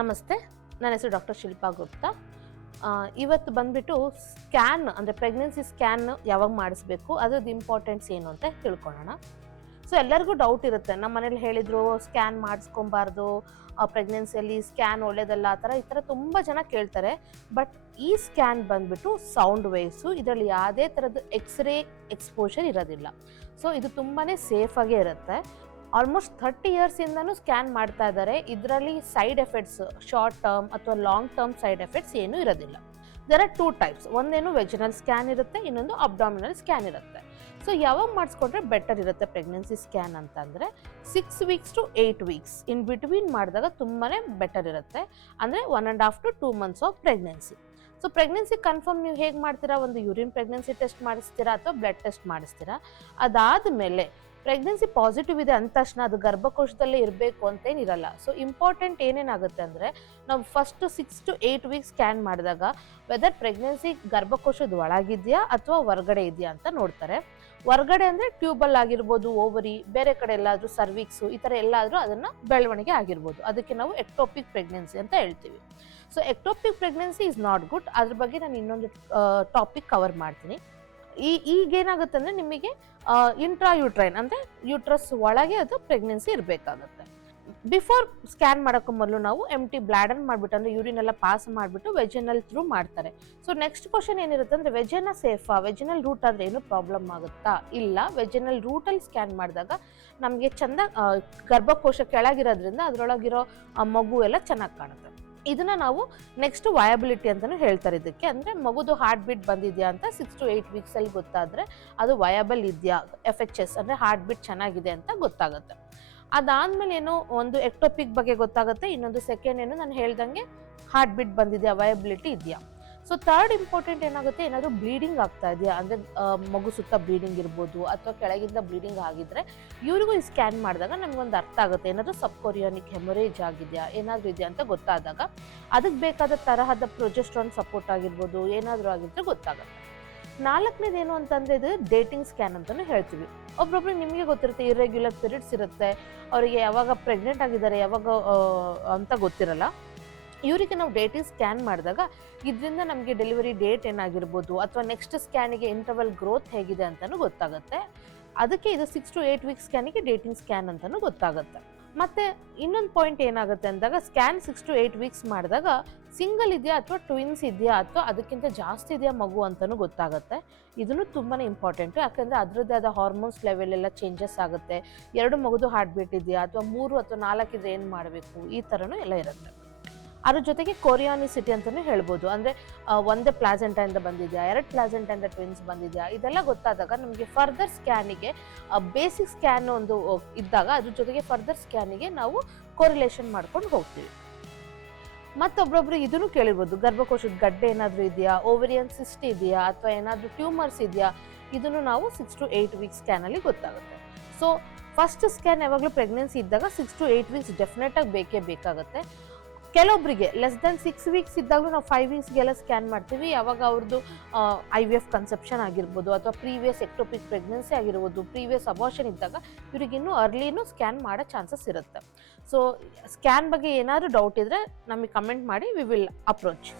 ನಮಸ್ತೆ, ನನ್ನ ಹೆಸರು ಡಾಕ್ಟರ್ ಶಿಲ್ಪಾ ಗುಪ್ತಾ. ಇವತ್ತು ಬಂದ್ಬಿಟ್ಟು ಸ್ಕ್ಯಾನ್ ಅಂದರೆ ಪ್ರೆಗ್ನೆನ್ಸಿ ಸ್ಕ್ಯಾನ್ ಯಾವಾಗ ಮಾಡಿಸ್ಬೇಕು, ಅದ್ರದ್ದು ಇಂಪಾರ್ಟೆನ್ಸ್ ಏನು ಅಂತ ತಿಳ್ಕೊಳ್ಳೋಣ. ಸೊ ಎಲ್ಲರಿಗೂ ಡೌಟ್ ಇರುತ್ತೆ, ನಮ್ಮ ಮನೇಲಿ ಹೇಳಿದ್ರು ಸ್ಕ್ಯಾನ್ ಮಾಡಿಸ್ಕೊಬಾರ್ದು, ಪ್ರೆಗ್ನೆನ್ಸಿಯಲ್ಲಿ ಸ್ಕ್ಯಾನ್ ಒಳ್ಳೇದಲ್ಲ, ಈ ಥರ ತುಂಬ ಜನ ಕೇಳ್ತಾರೆ. ಬಟ್ ಈ ಸ್ಕ್ಯಾನ್ ಬಂದ್ಬಿಟ್ಟು ಸೌಂಡ್ ವೇವ್ಸು, ಇದರಲ್ಲಿ ಯಾವುದೇ ಥರದ್ದು ಎಕ್ಸ್ರೇ ಎಕ್ಸ್ಪೋಷರ್ ಇರೋದಿಲ್ಲ. ಸೊ ಇದು ತುಂಬಾ ಸೇಫಾಗೇ ಇರುತ್ತೆ. ಆಲ್ಮೋಸ್ಟ್ 30 ಇಯರ್ಸಿಂದನೂ ಸ್ಕ್ಯಾನ್ ಮಾಡ್ತಾ ಇದ್ದಾರೆ. ಇದರಲ್ಲಿ ಸೈಡ್ ಎಫೆಕ್ಟ್ಸ್, ಶಾರ್ಟ್ ಟರ್ಮ್ ಅಥವಾ ಲಾಂಗ್ ಟರ್ಮ್ ಸೈಡ್ ಎಫೆಕ್ಟ್ಸ್ ಏನೂ ಇರೋದಿಲ್ಲ. There are 2 types. ಒಂದೇನು ವೆಜಿನಲ್ ಸ್ಕ್ಯಾನ್ ಇರುತ್ತೆ, ಇನ್ನೊಂದು ಅಬ್ಡಾಮಿನಲ್ ಸ್ಕ್ಯಾನ್ ಇರುತ್ತೆ. ಸೊ ಯಾವಾಗ ಮಾಡಿಸ್ಕೊಂಡ್ರೆ ಬೆಟರ್ ಇರುತ್ತೆ ಪ್ರೆಗ್ನೆನ್ಸಿ ಸ್ಕ್ಯಾನ್ ಅಂತಂದರೆ 6 weeks to 8 weeks in between ಮಾಡಿದಾಗ ತುಂಬಾ ಬೆಟರ್ ಇರುತ್ತೆ. ಅಂದರೆ 1.5 to 2 months of pregnancy. So pregnancy confirm ನೀವು ಹೇಗೆ ಮಾಡ್ತೀರಾ, ಒಂದು ಯೂರಿನ್ ಪ್ರೆಗ್ನೆನ್ಸಿ ಟೆಸ್ಟ್ ಮಾಡಿಸ್ತೀರಾ ಅಥವಾ ಬ್ಲಡ್ ಟೆಸ್ಟ್ ಮಾಡಿಸ್ತೀರಾ. ಅದಾದಮೇಲೆ ಪ್ರೆಗ್ನೆನ್ಸಿ ಪಾಸಿಟಿವ್ ಇದೆ ಅಂದ ತಕ್ಷಣ ಅದು ಗರ್ಭಕೋಶದಲ್ಲೇ ಇರಬೇಕು ಅಂತೇನಿರಲ್ಲ. ಸೊ ಇಂಪಾರ್ಟೆಂಟ್ ಏನೇನಾಗುತ್ತೆ ಅಂದರೆ, ನಾವು ಫಸ್ಟ್ 6 to 8 ವೀಕ್ಸ್ ಸ್ಕ್ಯಾನ್ ಮಾಡಿದಾಗ ವೆದರ್ ಪ್ರೆಗ್ನೆನ್ಸಿ ಗರ್ಭಕೋಶದ ಒಳಗಿದೆಯಾ ಅಥವಾ ಹೊರಗಡೆ ಇದೆಯಾ ಅಂತ ನೋಡ್ತಾರೆ. ಹೊರಗಡೆ ಅಂದರೆ ಟ್ಯೂಬಲ್ ಆಗಿರ್ಬೋದು, ಓವರಿ, ಬೇರೆ ಕಡೆ ಎಲ್ಲಾದರೂ ಸರ್ವಿಕ್ಸು, ಈ ಥರ ಎಲ್ಲಾದರೂ ಅದನ್ನು ಬೆಳವಣಿಗೆ ಆಗಿರ್ಬೋದು. ಅದಕ್ಕೆ ನಾವು ಎಕ್ಟೋಪಿಕ್ ಪ್ರೆಗ್ನೆನ್ಸಿ ಅಂತ ಹೇಳ್ತೀವಿ. So ectopic pregnancy is not good. ಅದ್ರ ಬಗ್ಗೆ ನಾನು ಇನ್ನೊಂದು ಟಾಪಿಕ್ ಕವರ್ ಮಾಡ್ತೀನಿ. ಈಗೇನಾಗುತ್ತೆ ಅಂದರೆ, ನಿಮಗೆ ಇಂಟ್ರಾಯೂಟ್ರೈನ್ ಅಂದರೆ ಯೂಟ್ರಸ್ ಒಳಗೆ ಅದು ಪ್ರೆಗ್ನೆನ್ಸಿ ಇರಬೇಕಾಗುತ್ತೆ. ಬಿಫೋರ್ ಸ್ಕ್ಯಾನ್ ಮಾಡೋಕ್ಕೂ ಮೊದಲು ನಾವು ಎಂಟಿ ಬ್ಲಾಡರ್ ಮಾಡಿಬಿಟ್ಟು, ಅಂದರೆ ಯೂರಿನ್ ಎಲ್ಲ ಪಾಸ್ ಮಾಡಿಬಿಟ್ಟು ವೆಜಿನಲ್ ಥ್ರೂ ಮಾಡ್ತಾರೆ. ಸೊ ನೆಕ್ಸ್ಟ್ ಕ್ವಶನ್ ಏನಿರುತ್ತೆ ಅಂದರೆ, ವೆಜನ ಸೇಫಾ, ವೆಜಿನಲ್ ರೂಟ್ ಆದರೆ ಏನು ಪ್ರಾಬ್ಲಮ್ ಆಗುತ್ತಾ? ಇಲ್ಲ, ವೆಜಿನಲ್ ರೂಟಲ್ಲಿ ಸ್ಕ್ಯಾನ್ ಮಾಡಿದಾಗ ನಮಗೆ ಚೆಂದ ಗರ್ಭಕೋಶ ಕೆಳಗಿರೋದ್ರಿಂದ ಅದರೊಳಗಿರೋ ಮಗು ಎಲ್ಲ ಚೆನ್ನಾಗಿ ಕಾಣುತ್ತೆ. ಇದನ್ನ ನಾವು ನೆಕ್ಸ್ಟ್ ವಯಬಿಲಿಟಿ ಅಂತಲೂ ಹೇಳ್ತಾರೆ. ಇದಕ್ಕೆ ಅಂದರೆ ಮಗುದು ಹಾರ್ಟ್ ಬೀಟ್ ಬಂದಿದೆಯಾ ಅಂತ 6 to 8 ವೀಕ್ಸಲ್ಲಿ ಗೊತ್ತಾದರೆ ಅದು ವಯಬಲ್ ಇದೆಯಾ, FHS ಅಂದರೆ ಹಾರ್ಟ್ ಬೀಟ್ ಚೆನ್ನಾಗಿದೆ ಅಂತ ಗೊತ್ತಾಗುತ್ತೆ. ಅದಾದಮೇಲೆ ಏನೋ ಒಂದು ಎಕ್ಟೋಪಿಕ್ ಬಗ್ಗೆ ಗೊತ್ತಾಗುತ್ತೆ, ಇನ್ನೊಂದು ಸೆಕೆಂಡ್ ಏನು ನಾನು ಹೇಳ್ದಂಗೆ ಹಾರ್ಟ್ ಬೀಟ್ ಬಂದಿದೆಯಾ, ವಯಬಿಲಿಟಿ ಇದೆಯಾ. ಸೊ ಥರ್ಡ್ ಇಂಪಾರ್ಟೆಂಟ್ ಏನಾಗುತ್ತೆ, ಏನಾದರೂ ಬ್ಲೀಡಿಂಗ್ ಆಗ್ತಾ ಇದೆಯಾ ಅಂದರೆ ಮಗು ಸುತ್ತ ಬ್ಲೀಡಿಂಗ್ ಇರ್ಬೋದು ಅಥವಾ ಕೆಳಗಿಂದ ಬ್ಲೀಡಿಂಗ್ ಆಗಿದ್ರೆ ಇವ್ರಿಗೂ ಈ ಸ್ಕ್ಯಾನ್ ಮಾಡಿದಾಗ ನಮಗೊಂದು ಅರ್ಥ ಆಗುತ್ತೆ, ಏನಾದರೂ ಸಬ್ಕೊರಿಯಾನಿಕ್ ಹೆಮೊರೇಜ್ ಆಗಿದೆಯಾ, ಏನಾದರೂ ಇದೆಯಾ ಅಂತ ಗೊತ್ತಾದಾಗ ಅದಕ್ಕೆ ಬೇಕಾದ ತರಹದ ಪ್ರೊಜೆಸ್ಟ್ರಾನ್ ಸಪೋರ್ಟ್ ಆಗಿರ್ಬೋದು, ಏನಾದರೂ ಆಗಿದ್ರೆ ಗೊತ್ತಾಗುತ್ತೆ. 4ನೇದೇನು ಅಂತಂದರೆ, ಇದು ಡೇಟಿಂಗ್ ಸ್ಕ್ಯಾನ್ ಅಂತಲೂ ಹೇಳ್ತೀವಿ. ಒಬ್ಬೊಬ್ರಿಗೆ ನಿಮಗೆ ಗೊತ್ತಿರುತ್ತೆ, ಇರ್ರೆಗ್ಯುಲರ್ ಪೀರಿಯಡ್ಸ್ ಇರುತ್ತೆ, ಅವರಿಗೆ ಯಾವಾಗ ಪ್ರೆಗ್ನೆಂಟ್ ಆಗಿದ್ದಾರೆ ಯಾವಾಗ ಅಂತ ಗೊತ್ತಿರಲ್ಲ. ಇವರಿಗೆ ನಾವು ಡೇಟಿಂಗ್ ಸ್ಕ್ಯಾನ್ ಮಾಡಿದಾಗ ಇದರಿಂದ ನಮಗೆ ಡೆಲಿವರಿ ಡೇಟ್ ಏನಾಗಿರ್ಬೋದು ಅಥವಾ ನೆಕ್ಸ್ಟ್ ಸ್ಕ್ಯಾನಿಗೆ ಇಂಟರ್ವಲ್ ಗ್ರೋತ್ ಹೇಗಿದೆ ಅಂತಲೂ ಗೊತ್ತಾಗುತ್ತೆ. ಅದಕ್ಕೆ ಇದು 6 to 8 ವೀಕ್ಸ್ ಸ್ಕ್ಯಾನಿಗೆ ಡೇಟಿಂಗ್ ಸ್ಕ್ಯಾನ್ ಅಂತಲೂ ಗೊತ್ತಾಗುತ್ತೆ. ಮತ್ತು ಇನ್ನೊಂದು ಪಾಯಿಂಟ್ ಏನಾಗುತ್ತೆ ಅಂದಾಗ, ಸ್ಕ್ಯಾನ್ 6 to 8 ವೀಕ್ಸ್ ಮಾಡಿದಾಗ ಸಿಂಗಲ್ ಇದೆಯಾ ಅಥವಾ ಟ್ವಿನ್ಸ್ ಇದೆಯಾ ಅಥವಾ ಅದಕ್ಕಿಂತ ಜಾಸ್ತಿ ಇದೆಯಾ ಮಗು ಅಂತಲೂ ಗೊತ್ತಾಗುತ್ತೆ. ಇದನ್ನು ತುಂಬಾ ಇಂಪಾರ್ಟೆಂಟು, ಯಾಕಂದರೆ ಅದರದ್ದೇ ಆದ ಹಾರ್ಮೋನ್ಸ್ ಲೆವೆಲ್ ಎಲ್ಲ ಚೇಂಜಸ್ ಆಗುತ್ತೆ. 2 ಮಗುದು ಹಾರ್ಟ್ ಬೀಟ್ ಇದೆಯಾ ಅಥವಾ 3 ಅಥವಾ 4 ಇದ್ರೆ ಏನು ಮಾಡಬೇಕು, ಈ ಥರನೂ ಎಲ್ಲ ಇರುತ್ತೆ. ಅದ್ರ ಜೊತೆಗೆ ಕೊರಿಯಾನಿಸಿಟಿ ಅಂತಲೂ ಹೇಳ್ಬೋದು, ಅಂದರೆ ಒಂದೇ ಪ್ಲಾಸೆಂಟಾಯಿಂದ ಬಂದಿದೆಯಾ, 2 ಪ್ಲಾಸೆಂಟಾಯಿಂದ ಟ್ವಿನ್ಸ್ ಬಂದಿದೆಯಾ, ಇದೆಲ್ಲ ಗೊತ್ತಾದಾಗ ನಮಗೆ ಫರ್ದರ್ ಸ್ಕ್ಯಾನಿಗೆ ಬೇಸಿಕ್ ಸ್ಕ್ಯಾನ್ ಒಂದು ಇದ್ದಾಗ ಅದ್ರ ಜೊತೆಗೆ ಫರ್ದರ್ ಸ್ಕ್ಯಾನಿಗೆ ನಾವು ಕೋರಿಲೇಷನ್ ಮಾಡ್ಕೊಂಡು ಹೋಗ್ತೀವಿ. ಮತ್ತೊಬ್ಬೊಬ್ರು ಇದನ್ನು ಕೇಳಿರ್ಬೋದು, ಗರ್ಭಕೋಶದ ಗಡ್ಡೆ ಏನಾದರೂ ಇದೆಯಾ, ಓವರಿಯನ್ ಸಿಸ್ಟ್ ಇದೆಯಾ ಅಥವಾ ಏನಾದರೂ ಟ್ಯೂಮರ್ಸ್ ಇದೆಯಾ, ಇದನ್ನು ನಾವು 6 to 8 ವೀಕ್ಸ್ ಸ್ಕ್ಯಾನಲ್ಲಿ ಗೊತ್ತಾಗುತ್ತೆ. ಸೊ ಫಸ್ಟ್ ಸ್ಕ್ಯಾನ್ ಯಾವಾಗಲೂ ಪ್ರೆಗ್ನೆನ್ಸಿ ಇದ್ದಾಗ 6 to 8 ವೀಕ್ಸ್ ಡೆಫಿನೆಟಾಗಿ ಬೇಕೇ ಬೇಕಾಗುತ್ತೆ. ಕೆಲವೊಬ್ಬರಿಗೆ ಲೆಸ್ ದೆನ್ 6 ವೀಕ್ಸ್ ಇದ್ದಾಗಲೂ ನಾವು 5 ವೀಕ್ಸ್ಗೆಲ್ಲ ಸ್ಕ್ಯಾನ್ ಮಾಡ್ತೀವಿ. ಯಾವಾಗ ಅವ್ರದ್ದು IVF ಕನ್ಸೆಪ್ಷನ್ ಆಗಿರ್ಬೋದು ಅಥವಾ ಪ್ರೀವಿಯಸ್ ಎಕ್ಟೋಪಿಕ್ ಪ್ರೆಗ್ನೆನ್ಸಿ ಆಗಿರ್ಬೋದು, ಪ್ರೀವಿಯಸ್ ಅಬಾರ್ಷನ್ ಇದ್ದಾಗ ಇವ್ರಿಗಿನ್ನೂ ಅರ್ಲಿನೂ ಸ್ಕ್ಯಾನ್ ಮಾಡೋ ಚಾನ್ಸಸ್ ಇರುತ್ತೆ. ಸೊ ಸ್ಕ್ಯಾನ್ ಬಗ್ಗೆ ಏನಾದರೂ ಡೌಟ್ ಇದ್ದರೆ ನಮಗೆ ಕಮೆಂಟ್ ಮಾಡಿ, ವಿ ವಿಲ್ ಅಪ್ರೋಚ್.